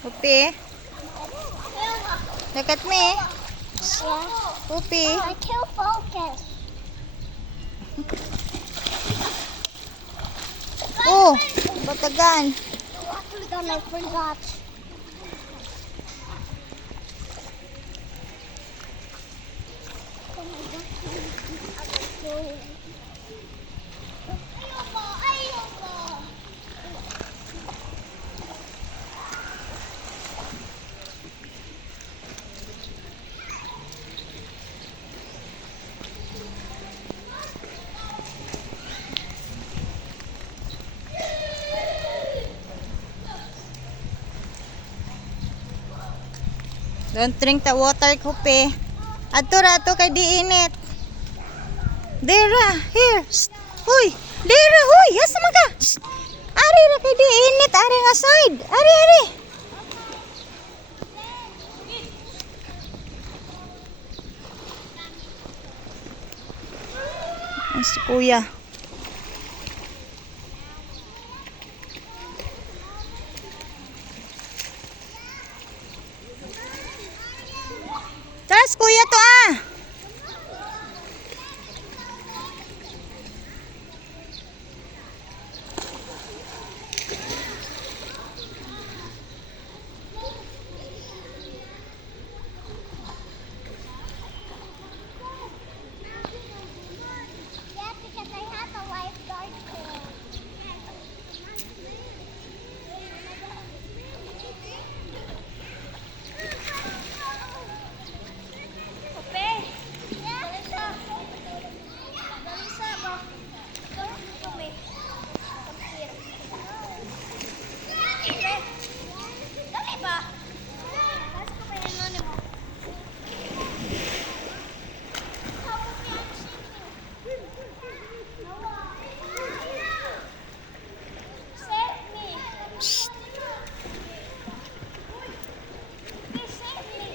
Puppy, look at me. Yeah. Puppy. I can't focus. Oh, batagan. The water gun, I forgot. Oh my God. Ayoko, ayoko. Don't drink the water, Puppy. Ato rato kay di init. Dera, here. Shh. Huy, Dera, huy. Asa maga? Shh. Ari ra kay di init, ari nga side. Ari, ari. Ang si Kuya. Taras Kuya to ah. Yeah, because I have a lifeguard there. Puppy. Yeah. Dalisa. Dalisa, ba? Come to me. Come here. Puppy. Dali ba? Pasok ko pa yung noni mo. Save me. Shh. Please save me.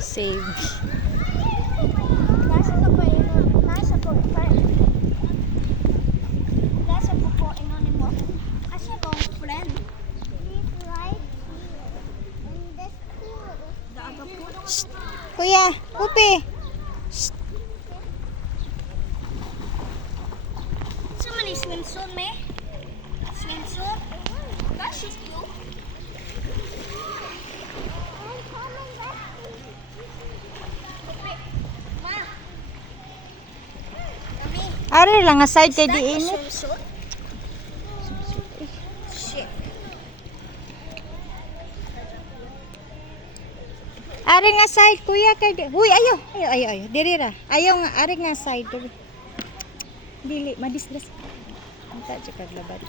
Save. Nasa ko po ino, nasa ko pa. Nasa ko po ino ni mo. Kasi akong friend. He's right here. In this pool. Daga po. Kuya, Puppy. Somebody swimsuit me. Swimsuit. That's just you. I'm coming back. Ma. Kami. Ari lang nga side kay di That init. swimsuit? Shit. Ari nga side Kuya kay di. Huy, ayo. Ayo, ayo, ayo. Diri ra. Ayo nga ari nga side. Dili madistres. Anta jud kag labat.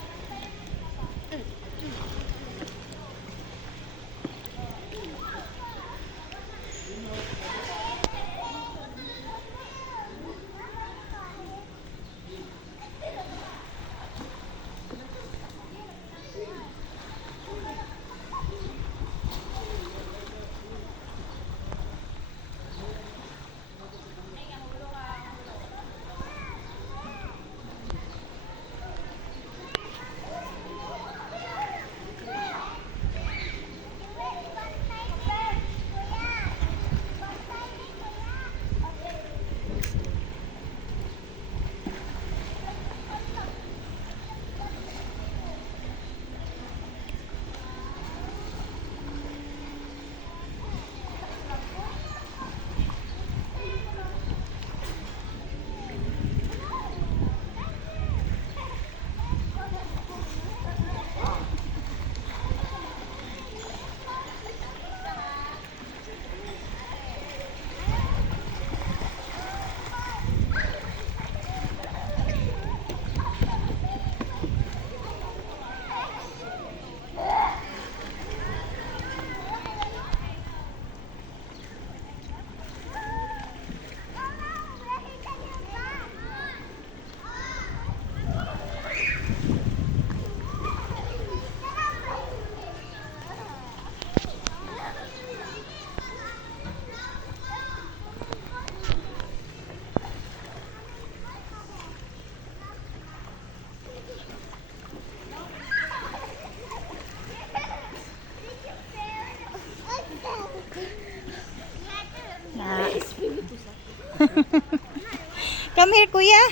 Come here, kuya.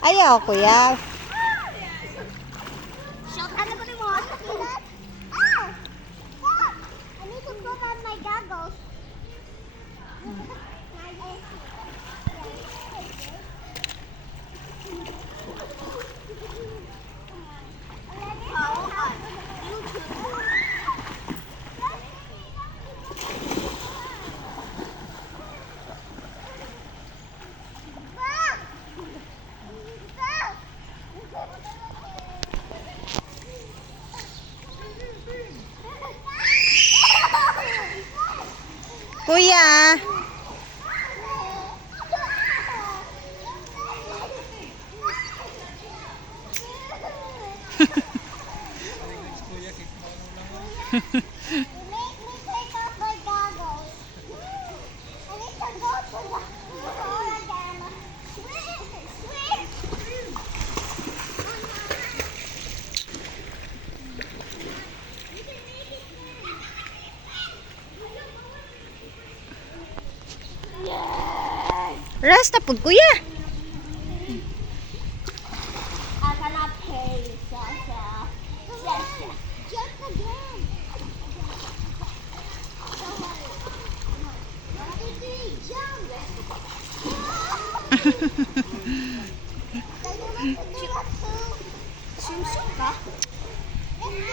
Ayaw, kuya. Ano ba ni mo? I need to put on my goggles. Kuya. You make me take off my goggles. I need to go to the store again. Swim! Rasta pud, kuya. I cannot pay, Sasha. Sasha. Jump again. Jump. Swimsuit ba?